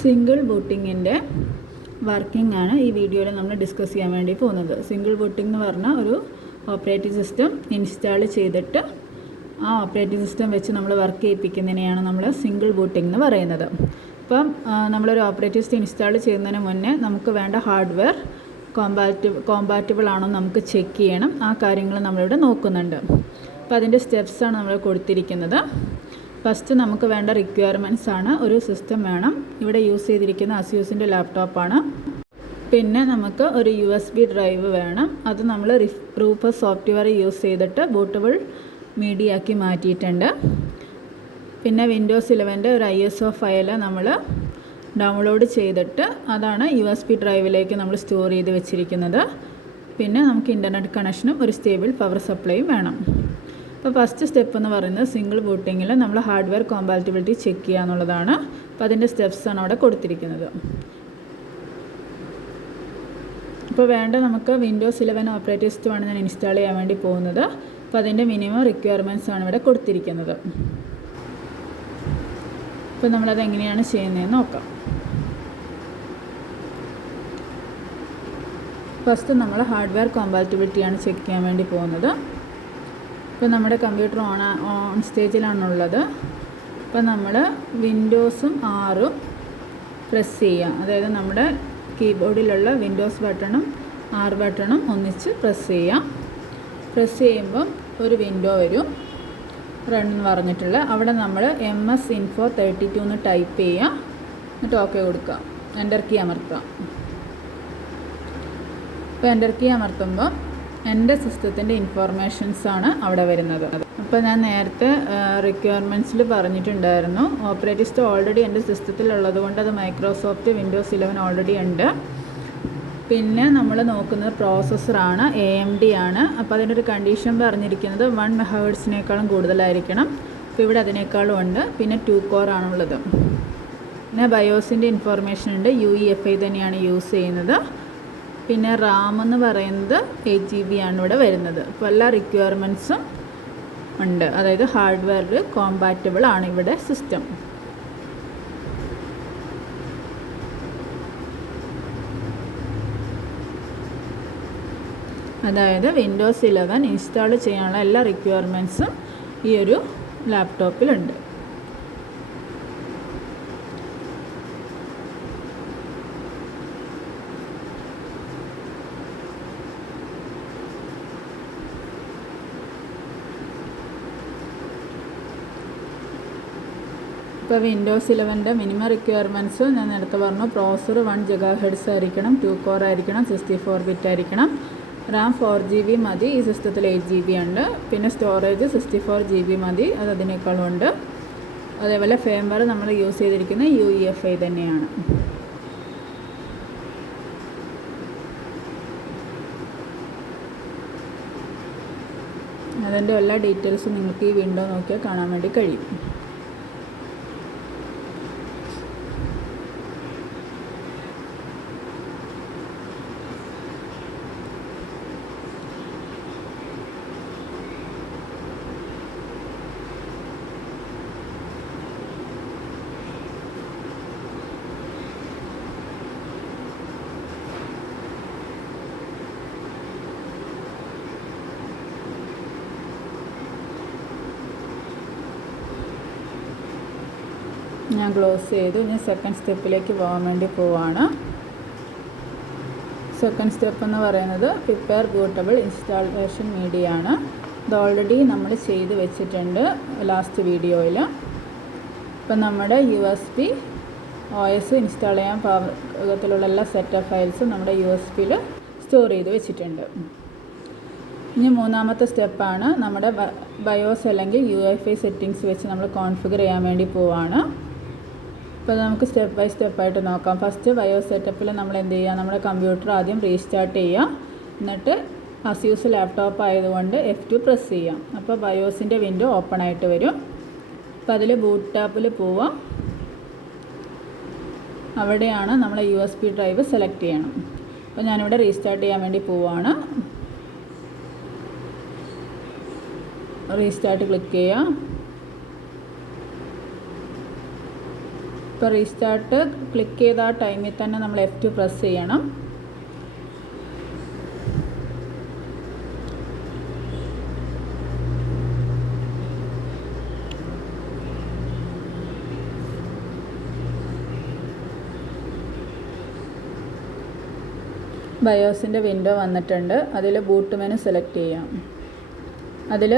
Single ബൂട്ടിങ്ങിൻ്റെ working ആണ് ഈ വീഡിയോയിൽ നമ്മൾ ഡിസ്കസ് ചെയ്യാൻ വേണ്ടി പോകുന്നത്. സിംഗിൾ ബൂട്ടിംഗ് എന്ന് പറഞ്ഞാൽ ഒരു ഓപ്പറേറ്റിംഗ് സിസ്റ്റം ഇൻസ്റ്റാൾ ചെയ്തിട്ട് ആ ഓപ്പറേറ്റിംഗ് സിസ്റ്റം വെച്ച് നമ്മൾ വർക്ക് ചെയ്യിപ്പിക്കുന്നതിനെയാണ് നമ്മൾ സിംഗിൾ ബൂട്ടിംഗ് എന്ന് പറയുന്നത്. അപ്പം നമ്മളൊരു ഓപ്പറേറ്റിംഗ് സിസ്റ്റം ഇൻസ്റ്റാൾ ചെയ്യുന്നതിന് മുന്നേ നമുക്ക് വേണ്ട ഹാർഡ്വെയർ കോമ്പാറ്റബിൾ ആണോ നമുക്ക് ചെക്ക് ചെയ്യണം. ആ കാര്യങ്ങൾ നമ്മളിവിടെ നോക്കുന്നുണ്ട്. അപ്പോൾ അതിൻ്റെ സ്റ്റെപ്സാണ് നമ്മൾ കൊടുത്തിരിക്കുന്നത്. ഫസ്റ്റ് നമുക്ക് വേണ്ട റിക്വയർമെൻറ്റ്സ് ആണ്. ഒരു സിസ്റ്റം വേണം. ഇവിടെ യൂസ് ചെയ്തിരിക്കുന്ന അസ്യൂസിൻ്റെ ലാപ്ടോപ്പാണ്. പിന്നെ നമുക്ക് ഒരു USB ഡ്രൈവ് വേണം. അത് നമ്മൾ റൂഫസ് സോഫ്റ്റ്വെയർ യൂസ് ചെയ്തിട്ട് ബൂട്ടബിൾ മീഡിയ ആക്കി മാറ്റിയിട്ടുണ്ട്. പിന്നെ വിൻഡോസ് 11 ഒരു ISO ഫയൽ നമ്മൾ ഡൗൺലോഡ് ചെയ്തിട്ട് അതാണ് USB ഡ്രൈവിലേക്ക് നമ്മൾ സ്റ്റോർ ചെയ്ത് വെച്ചിരിക്കുന്നത്. പിന്നെ നമുക്ക് ഇൻ്റർനെറ്റ് കണക്ഷനും ഒരു സ്റ്റേബിൾ പവർ സപ്ലൈയും വേണം. അപ്പോൾ ഫസ്റ്റ് സ്റ്റെപ്പ് എന്ന് പറയുന്നത് സിംഗിൾ ബൂട്ടിങ്ങിൽ നമ്മൾ ഹാർഡ്വെയർ കോമ്പാറ്റബിലിറ്റി ചെക്ക് ചെയ്യുക എന്നുള്ളതാണ്. അപ്പോൾ അതിൻ്റെ സ്റ്റെപ്സാണ് അവിടെ കൊടുത്തിരിക്കുന്നത്. ഇപ്പോൾ വേണ്ട നമുക്ക് വിൻഡോസ് 11 ഓപ്പറേറ്റിംഗ് സിസ്റ്റമാണ് ഞാൻ ഇൻസ്റ്റാൾ ചെയ്യാൻ വേണ്ടി പോകുന്നത്. അപ്പോൾ അതിൻ്റെ മിനിമം റിക്വയർമെൻറ്റ്സ് ആണ് ഇവിടെ കൊടുത്തിരിക്കുന്നത്. അപ്പോൾ നമ്മളത് എങ്ങനെയാണ് ചെയ്യുന്നതെന്ന് നോക്കാം. ഫസ്റ്റ് നമ്മൾ ഹാർഡ്വെയർ കോമ്പാറ്റബിലിറ്റിയാണ് ചെക്ക് ചെയ്യാൻ വേണ്ടി പോകുന്നത്. ഇപ്പോൾ നമ്മുടെ കമ്പ്യൂട്ടർ ഓൺ സ്റ്റേജിലാണുള്ളത്. അപ്പോൾ നമ്മൾ വിൻഡോസും 6 പ്രസ് ചെയ്യുക. അതായത് നമ്മുടെ കീബോർഡിലുള്ള വിൻഡോസ് ബട്ടണും 6 ബട്ടണും ഒന്നിച്ച് പ്രസ് ചെയ്യാം. പ്രസ് ചെയ്യുമ്പം ഒരു വിൻഡോ വരും, റൺ എന്ന് പറഞ്ഞിട്ടുള്ള. അവിടെ നമ്മൾ MS Info 32 എന്ന് ടൈപ്പ് ചെയ്യുക. എന്നിട്ട് ഓക്കെ കൊടുക്കുക. എൻ്റർ കീ അമർത്തുക. അപ്പോൾ എൻ്റർ കീ അമർത്തുമ്പോൾ എൻ്റെ സിസ്റ്റത്തിൻ്റെ ഇൻഫോർമേഷൻസാണ് അവിടെ വരുന്നത്. അപ്പോൾ ഞാൻ നേരത്തെ റിക്വയർമെൻറ്റ്സിൽ പറഞ്ഞിട്ടുണ്ടായിരുന്നു, ഓപ്പറേറ്റിംഗ് സിസ്റ്റം ഓൾറെഡി എൻ്റെ സിസ്റ്റത്തിലുള്ളത് കൊണ്ട് അത് മൈക്രോസോഫ്റ്റ് വിൻഡോസ് 11 ഓൾറെഡി ഉണ്ട്. പിന്നെ നമ്മൾ നോക്കുന്നത് പ്രോസസ്സറാണ്, AMD ആണ്. അപ്പോൾ അതിൻ്റെ ഒരു കണ്ടീഷൻ പറഞ്ഞിരിക്കുന്നത് 1 MHz കൂടുതലായിരിക്കണം. അപ്പോൾ ഇവിടെ അതിനേക്കാളും ഉണ്ട്. പിന്നെ 2 കോർ ആണുള്ളത്. പിന്നെ ബയോസിൻ്റെ ഇൻഫോർമേഷൻ ഉണ്ട്. UEFI തന്നെയാണ് യൂസ് ചെയ്യുന്നത്. പിന്നെ റാം എന്ന് പറയുന്നത് 8 GB ആണ് ഇവിടെ വരുന്നത്. അപ്പോൾ എല്ലാ റിക്വയർമെൻറ്റ്സും ഉണ്ട്. അതായത് ഹാർഡ്വെയർ കോമ്പാറ്റബിൾ ആണ് ഇവിടെ സിസ്റ്റം. അതായത് വിൻഡോസ് 11 ഇൻസ്റ്റാൾ ചെയ്യാനുള്ള എല്ലാ റിക്വയർമെൻറ്റ്സും ഈ ഒരു ലാപ്ടോപ്പിലുണ്ട്. ഇപ്പോൾ വിൻഡോസ് 11 മിനിമം റിക്വയർമെൻറ്റ്സ് ഞാൻ നേരത്തെ പറഞ്ഞു. പ്രോസസ്സർ 1 GHz ആയിരിക്കണം, 2 കോർ ആയിരിക്കണം, 64 ബിറ്റ് ആയിരിക്കണം. റാം 4 GB മതി. ഈ സിസ്റ്റത്തിൽ 8 GB ഉണ്ട്. പിന്നെ സ്റ്റോറേജ് 64 GB മതി. അത് അതിനേക്കാളും ഉണ്ട്. അതേപോലെ ഫേംവെയർ നമ്മൾ യൂസ് ചെയ്തിരിക്കുന്ന UEFI തന്നെയാണ്. അതിൻ്റെ എല്ലാ ഡീറ്റെയിൽസും നിങ്ങൾക്ക് ഈ വിൻഡോ നോക്കിയാൽ കാണാൻ വേണ്ടി കഴിയും. ഞാൻ ക്ലോസ് ചെയ്തു. ഇനി സെക്കൻഡ് സ്റ്റെപ്പിലേക്ക് പോകാൻ വേണ്ടി പോവാണ്. സെക്കൻഡ് സ്റ്റെപ്പ് എന്ന് പറയുന്നത് പ്രിപ്പയർ ബൂട്ടബിൾ ഇൻസ്റ്റാളേഷൻ മീഡിയ ആണ്. ഇത് ഓൾറെഡി നമ്മൾ ചെയ്ത് വെച്ചിട്ടുണ്ട് ലാസ്റ്റ് വീഡിയോയിൽ. ഇപ്പം നമ്മുടെ USB OS ഇൻസ്റ്റാൾ ചെയ്യാൻ പാകത്തിലുള്ള എല്ലാ സെറ്റപ്പ് ഫയൽസും നമ്മുടെ USBയിൽ സ്റ്റോർ ചെയ്ത് വെച്ചിട്ടുണ്ട്. ഇനി മൂന്നാമത്തെ സ്റ്റെപ്പാണ് നമ്മുടെ ബയോസ് അല്ലെങ്കിൽ UEFI സെറ്റിങ്സ് വെച്ച് നമ്മൾ കോൺഫിഗർ ചെയ്യാൻ വേണ്ടി പോവാണ്. അപ്പോൾ നമുക്ക് സ്റ്റെപ്പ് ബൈ സ്റ്റെപ്പായിട്ട് നോക്കാം. ഫസ്റ്റ് ബയോസ് സെറ്റപ്പിൽ നമ്മൾ എന്ത് ചെയ്യുക, നമ്മുടെ കമ്പ്യൂട്ടർ ആദ്യം റീസ്റ്റാർട്ട് ചെയ്യുക. എന്നിട്ട് അസ്യൂസ് ലാപ്ടോപ്പ് ആയതുകൊണ്ട് F2 പ്രസ് ചെയ്യാം. അപ്പോൾ ബയോസിൻ്റെ വിൻഡോ ഓപ്പൺ ആയിട്ട് വരും. അപ്പോൾ അതിൽ ബൂട്ട് ടാപ്പിൽ പോവുക. അവിടെയാണ് നമ്മൾ USB ഡ്രൈവ് സെലക്ട് ചെയ്യണം. അപ്പോൾ ഞാനിവിടെ റീസ്റ്റാർട്ട് ചെയ്യാൻ വേണ്ടി പോവുകയാണ്. റീസ്റ്റാർട്ട് ക്ലിക്ക് ചെയ്യുക. ഇപ്പോൾ റീസ്റ്റാർട്ട് ക്ലിക്ക് ചെയ്ത ആ ടൈമിൽ തന്നെ നമ്മൾ F2 പ്രസ് ചെയ്യണം. ബയോസിൻ്റെ വിൻഡോ വന്നിട്ടുണ്ട്. അതിൽ ബൂട്ട് മെനു സെലക്ട് ചെയ്യാം. അതിൽ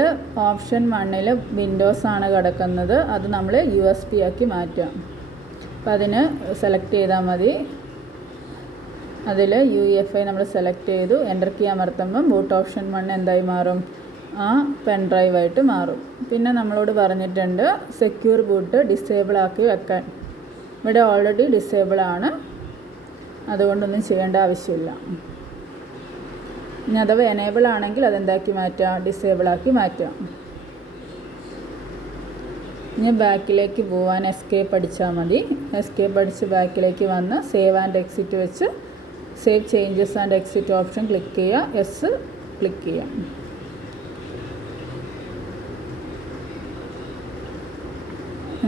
ഓപ്ഷൻ 1 വിൻഡോസ് ആണ് കിടക്കുന്നത്. അത് നമ്മൾ USB ആക്കി മാറ്റാം. അപ്പോൾ അതിന് സെലക്ട് ചെയ്താൽ മതി. അതിൽ UEFI നമ്മൾ സെലക്ട് ചെയ്തു. എൻ്റർ കീ അമർത്തുമ്പം ബൂട്ട് ഓപ്ഷൻ 1 എന്തായി മാറും? ആ പെൻ ഡ്രൈവായിട്ട് മാറും. പിന്നെ നമ്മളോട് പറഞ്ഞിട്ടുണ്ട് സെക്യൂർ ബൂട്ട് ഡിസേബിൾ ആക്കി വെക്കാൻ. ഇവിടെ ഓൾറെഡി ഡിസേബിൾ ആണ്, അതുകൊണ്ടൊന്നും ചെയ്യേണ്ട ആവശ്യമില്ല. ഇനി അഥവാ എനേബിൾ ആണെങ്കിൽ അതെന്താക്കി മാറ്റാം? ഡിസേബിൾ ആക്കി മാറ്റാം. ഇനി ബാക്കിലേക്ക് പോകാൻ എസ്കേപ്പ് അടിച്ചാൽ മതി. എസ്കേപ്പ് അടിച്ച് ബാക്കിലേക്ക് വന്ന് സേവ് ആൻഡ് എക്സിറ്റ് വെച്ച് save changes and exit option click ചെയ്യുക. എസ് ക്ലിക്ക് ചെയ്യാം.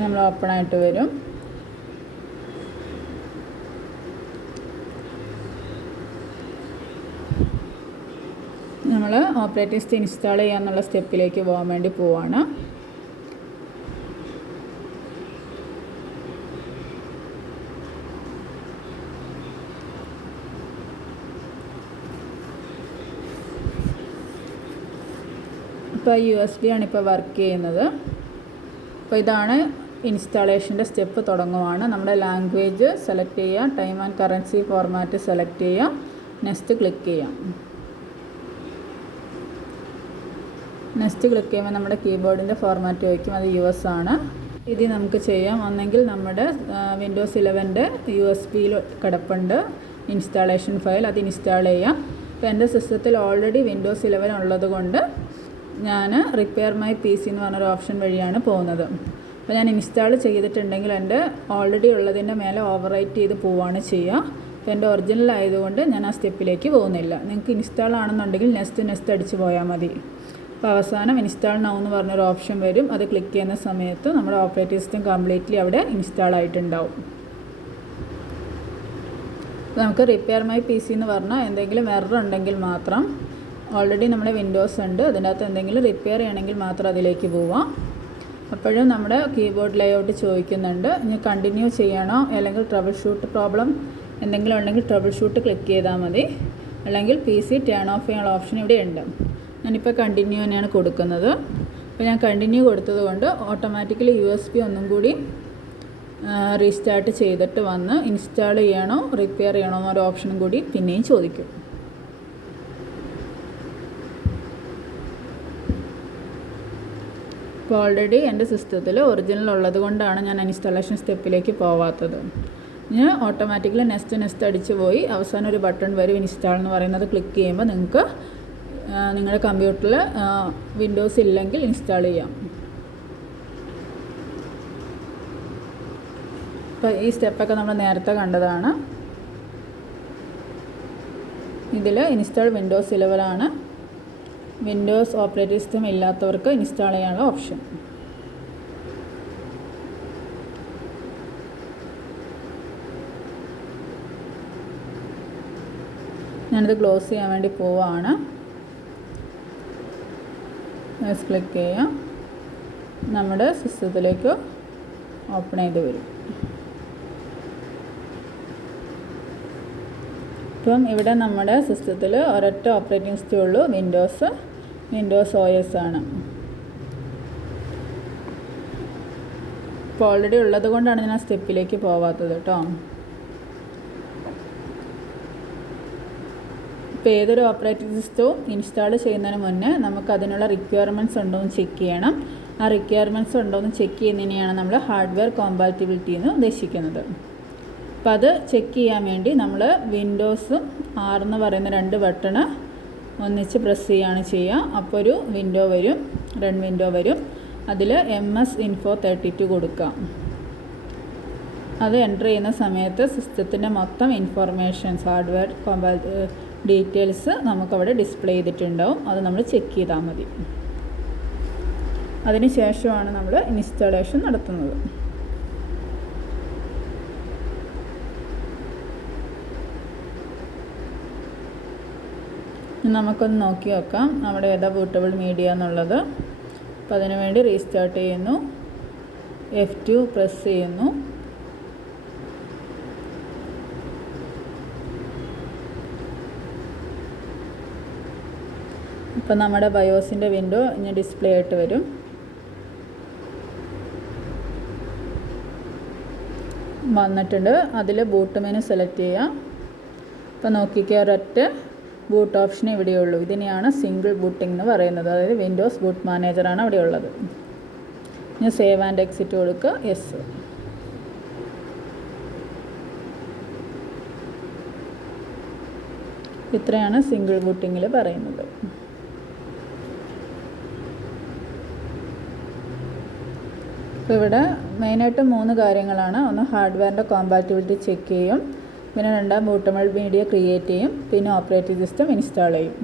നമ്മൾ ഓപ്പൺ ആയിട്ട് വരും. നമ്മൾ ഓപ്പറേറ്റിംഗ് സിസ്റ്റം ഇൻസ്റ്റാൾ ചെയ്യാന്നുള്ള സ്റ്റെപ്പിലേക്ക് പോകാൻ വേണ്ടി പോവാണ്. ഇപ്പോൾ USB ആണ് ഇപ്പോൾ വർക്ക് ചെയ്യുന്നത്. അപ്പോൾ ഇതാണ് ഇൻസ്റ്റാളേഷൻ്റെ സ്റ്റെപ്പ് തുടങ്ങുവാണ്. നമ്മുടെ ലാംഗ്വേജ് സെലക്ട് ചെയ്യുക, time and currency format select ചെയ്യുക, നെക്സ്റ്റ് ക്ലിക്ക് ചെയ്യാം. നെക്സ്റ്റ് ക്ലിക്ക് ചെയ്യുമ്പോൾ നമ്മുടെ കീബോർഡിൻ്റെ ഫോർമാറ്റ് ചോദിക്കും. അത് US ആണ്. ഇത് നമുക്ക് ചെയ്യാം. ഒന്നെങ്കിൽ നമ്മുടെ വിൻഡോസ് 11ൻ്റെ USB കിടപ്പുണ്ട് ഇൻസ്റ്റാളേഷൻ ഫയൽ, അത് ഇൻസ്റ്റാൾ ചെയ്യാം. ഇപ്പോൾ എൻ്റെ സിസ്റ്റത്തിൽ ഓൾറെഡി വിൻഡോസ് 11 ഉള്ളത് കൊണ്ട് ഞാൻ റിപ്പയർ മൈ PC എന്ന് പറഞ്ഞൊരു ഓപ്ഷൻ വഴിയാണ് പോകുന്നത്. അപ്പോൾ ഞാൻ ഇൻസ്റ്റാൾ ചെയ്തിട്ടുണ്ടെങ്കിൽ എൻ്റെ ഓൾറെഡി ഉള്ളതിൻ്റെ മേലെ ഓവർ റൈറ്റ് ചെയ്ത് പോവുകയാണ് ചെയ്യുക. അപ്പോൾ എൻ്റെ ഒറിജിനൽ ആയതുകൊണ്ട് ഞാൻ ആ സ്റ്റെപ്പിലേക്ക് പോകുന്നില്ല. നിങ്ങൾക്ക് ഇൻസ്റ്റാൾ ആണെന്നുണ്ടെങ്കിൽ നെക്സ്റ്റ് അടിച്ച് പോയാൽ മതി. അപ്പോൾ അവസാനം ഇൻസ്റ്റാൾ നൗ എന്ന് പറഞ്ഞൊരു ഓപ്ഷൻ വരും. അത് ക്ലിക്ക് ചെയ്യുന്ന സമയത്ത് നമ്മുടെ ഓപ്പറേറ്റിംഗ് സിസ്റ്റം കംപ്ലീറ്റ്ലി അവിടെ ഇൻസ്റ്റാൾ ആയിട്ടുണ്ടാവും. നമുക്ക് റിപ്പയർ മൈ PC എന്ന് പറഞ്ഞാൽ എന്തെങ്കിലും എറർ ഉണ്ടെങ്കിൽ മാത്രം, ഓൾറെഡി നമ്മുടെ വിൻഡോസ് ഉണ്ട്, അതിൻ്റെ അകത്ത് എന്തെങ്കിലും റിപ്പയർ ചെയ്യണമെങ്കിൽ മാത്രം അതിലേക്ക് പോവാം. അപ്പോഴും നമ്മുടെ കീബോർഡ് ലേഔട്ട് ചോദിക്കുന്നുണ്ട്. ഇനി കണ്ടിന്യൂ ചെയ്യണോ അല്ലെങ്കിൽ ട്രബിൾ ഷൂട്ട് പ്രോബ്ലം എന്തെങ്കിലും ഉണ്ടെങ്കിൽ ട്രബിൾ ഷൂട്ട് ക്ലിക്ക് ചെയ്താൽ മതി. അല്ലെങ്കിൽ PC ടേൺ ഓഫ് ചെയ്യാനുള്ള ഓപ്ഷൻ ഇവിടെ ഉണ്ട്. ഞാനിപ്പോൾ കണ്ടിന്യൂ തന്നെയാണ് കൊടുക്കുന്നത്. അപ്പോൾ ഞാൻ കണ്ടിന്യൂ കൊടുത്തത് കൊണ്ട് ഓട്ടോമാറ്റിക്കലി USB ഒന്നും കൂടി റീസ്റ്റാർട്ട് ചെയ്തിട്ട് വന്ന് ഇൻസ്റ്റാൾ ചെയ്യണോ റിപ്പയർ ചെയ്യണോ എന്നൊരു ഓപ്ഷനും കൂടി പിന്നെയും ചോദിക്കും. ഇപ്പോൾ ഓൾറെഡി എൻ്റെ സിസ്റ്റത്തിൽ ഒറിജിനൽ ഉള്ളത് കൊണ്ടാണ് ഞാൻ ഇൻസ്റ്റാളേഷൻ സ്റ്റെപ്പിലേക്ക് പോവാത്തത്. ഞാൻ ഓട്ടോമാറ്റിക്കലി നെക്സ്റ്റ് അടിച്ച് പോയി അവസാനം ഒരു ബട്ടൺ വരും ഇൻസ്റ്റാൾ എന്ന് പറയുന്നത്. ക്ലിക്ക് ചെയ്യുമ്പോൾ നിങ്ങൾക്ക് നിങ്ങളുടെ കമ്പ്യൂട്ടറിൽ വിൻഡോസ് ഇല്ലെങ്കിൽ ഇൻസ്റ്റാൾ ചെയ്യാം. അപ്പോൾ ഈ സ്റ്റെപ്പൊക്കെ നമ്മൾ നേരത്തെ കണ്ടതാണ്. ഇതിൽ ഇൻസ്റ്റാൾ വിൻഡോസ് 11 ആണ്. വിൻഡോസ് ഓപ്പറേറ്റിംഗ് സിസ്റ്റം ഇല്ലാത്തവർക്ക് ഇൻസ്റ്റാൾ ചെയ്യാനുള്ള ഓപ്ഷൻ. ഞാനിത് ക്ലോസ് ചെയ്യാൻ വേണ്ടി പോവുകയാണ്. ക്ലിക്ക് ചെയ്യാം. നമ്മുടെ സിസ്റ്റത്തിലേക്ക് ഓപ്പൺ ചെയ്ത് വരും. ഇപ്പം ഇവിടെ നമ്മുടെ സിസ്റ്റത്തിൽ ഒരൊറ്റ ഓപ്പറേറ്റിംഗ് സിസ്റ്റം ഉള്ളൂ, വിൻഡോസ് OS ആണ്. ഇപ്പോൾ ഓൾറെഡി ഉള്ളത് കൊണ്ടാണ് ഞാൻ ആ സ്റ്റെപ്പിലേക്ക് പോവാത്തത് കേട്ടോ. ഇപ്പോൾ ഏതൊരു ഓപ്പറേറ്റിംഗ് സിസ്റ്റവും ഇൻസ്റ്റാൾ ചെയ്യുന്നതിന് മുന്നേ നമുക്ക് അതിനുള്ള റിക്വയർമെൻറ്റ്സ് ഉണ്ടോ എന്ന് ചെക്ക് ചെയ്യണം. ആ റിക്വയർമെൻറ്റ്സ് ഉണ്ടോ എന്ന് ചെക്ക് ചെയ്യുന്നതിനെയാണ് നമ്മൾ ഹാർഡ്വെയർ കോമ്പാറ്റിബിലിറ്റി എന്ന് ഉദ്ദേശിക്കുന്നത്. അപ്പോൾ അത് ചെക്ക് ചെയ്യാൻ വേണ്ടി നമ്മൾ വിൻഡോസും R എന്ന് പറയുന്ന 2 ബട്ടണ് ഒന്നിച്ച് പ്രസ് ചെയ്യുകയാണ് ചെയ്യുക. അപ്പോൾ ഒരു വിൻഡോ വരും, റൺ വിൻഡോ വരും. അതിൽ MS Info 32 കൊടുക്കാം. അത് എൻ്റർ ചെയ്യുന്ന സമയത്ത് സിസ്റ്റത്തിൻ്റെ മൊത്തം ഇൻഫോർമേഷൻസ് ഹാർഡ്വെയർ ഡീറ്റെയിൽസ് നമുക്കവിടെ ഡിസ്പ്ലേ ചെയ്തിട്ടുണ്ടാവും. അത് നമ്മൾ ചെക്ക് ചെയ്താൽ മതി. അതിന് ശേഷമാണ് നമ്മൾ ഇൻസ്റ്റാളേഷൻ നടത്തുന്നത്. നമുക്കൊന്ന് നോക്കി നോക്കാം നമ്മുടെ ഏതാ ബൂട്ടബിൾ മീഡിയ എന്നുള്ളത്. അപ്പോൾ അതിനു വേണ്ടി റീസ്റ്റാർട്ട് ചെയ്യുന്നു, F2 പ്രസ് ചെയ്യുന്നു. അപ്പോൾ നമ്മുടെ ബയോസിൻ്റെ വിൻഡോ ഇനി ഡിസ്പ്ലേ ആയിട്ട് വരും. വന്നിട്ടുണ്ട്. അതിൽ ബൂട്ട് മെനു സെലക്ട് ചെയ്യാം. അപ്പോൾ നോക്കിക്കുക, ഒരൊറ്റ ബൂട്ട് ഓപ്ഷൻ ഇവിടെയുള്ളൂ. ഇതിനെയാണ് സിംഗിൾ ബൂട്ടിംഗ് എന്ന് പറയുന്നത്. അതായത് വിൻഡോസ് ബൂട്ട് മാനേജറാണ് അവിടെ ഉള്ളത്. ഇനി സേവ് ആൻഡ് എക്സിറ്റ് കൊടുക്കുക, യെസ്. ഇത്രയാണ് സിംഗിൾ ബൂട്ടിങ്ങിൽ പറയുന്നത്. അപ്പോൾ ഇവിടെ മെയിനായിട്ട് 3 കാര്യങ്ങളാണ്. ഒന്ന് ഹാർഡ്വെയറിൻ്റെ കോമ്പാറ്റിബിലിറ്റി ചെക്ക് ചെയ്യും, പിന്നെ 2 ബൂട്ടബിൾ മീഡിയ ക്രിയേറ്റ് ചെയ്യും, പിന്നെ ഓപ്പറേറ്റിംഗ് സിസ്റ്റം ഇൻസ്റ്റാൾ ചെയ്യും.